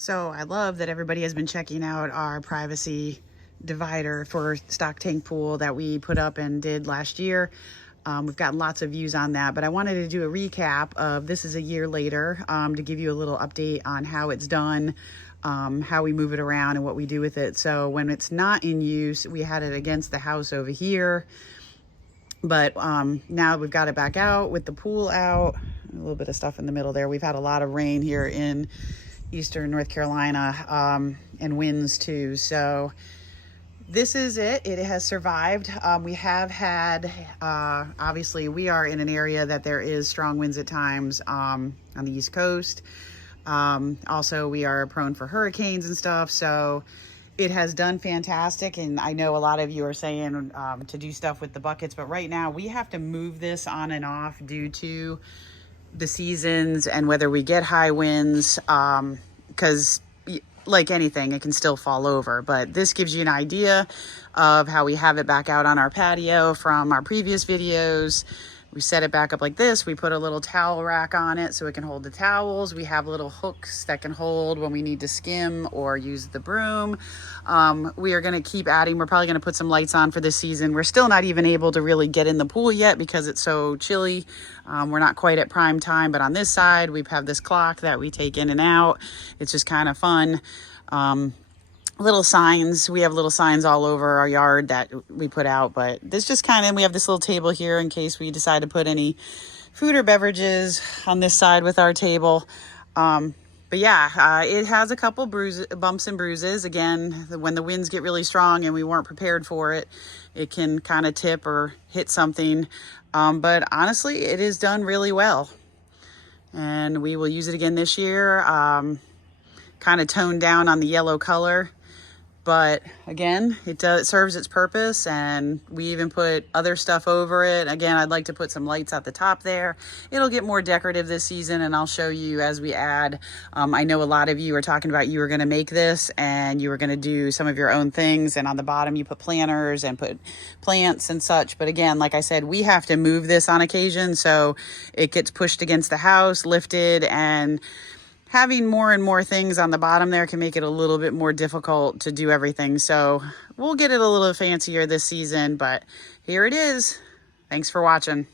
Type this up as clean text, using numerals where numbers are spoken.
So I love that everybody has been checking out our privacy divider for stock tank pool that we put up and did last year. We've gotten lots of views on that, but I wanted to do a recap of this is a year later to give you a little update on how it's done, how we move it around and what we do with it. So when it's not in use, we had it against the house over here, but now we've got it back out with the pool out, a little bit of stuff in the middle there. We've had a lot of rain here in Eastern North Carolina and winds too. So this is it. It has survived. We have had, obviously we are in an area that there is strong winds at times on the East Coast. Also we are prone for hurricanes and stuff. So it has done fantastic. And I know a lot of you are saying to do stuff with the buckets, but right now we have to move this on and off due to the seasons and whether we get high winds, because like anything, it can still fall over. But this gives you an idea of how we have it back out on our patio from our previous videos. We set it back up like this. We put a little towel rack on it so it can hold the towels. We have little hooks that can hold when we need to skim or use the broom. We are going to keep adding. We're probably going to put some lights on for this season. We're still not even able to really get in the pool yet because it's so chilly. We're not quite at prime time, but on this side, we have this clock that we take in and out. It's just kind of fun. Little signs. We have little signs all over our yard that we put out, but this just kind of, we have this little table here in case we decide to put any food or beverages on this side with our table. But yeah, it has a couple bumps and bruises. Again, when the winds get really strong and we weren't prepared for it, it can kind of tip or hit something. But honestly, it is done really well. And we will use it again this year. Kind of toned down on the yellow color. But again, it serves its purpose, and we even put other stuff over it. Again, I'd like to put some lights at the top there. It'll get more decorative this season, and I'll show you as we add. I know a lot of you are talking about you were going to make this and you were going to do some of your own things, and on the bottom you put planters and put plants and such. But again, like I said, we have to move this on occasion, so it gets pushed against the house, lifted, and having more and more things on the bottom there can make it a little bit more difficult to do everything. So we'll get it a little fancier this season, but here it is. Thanks for watching.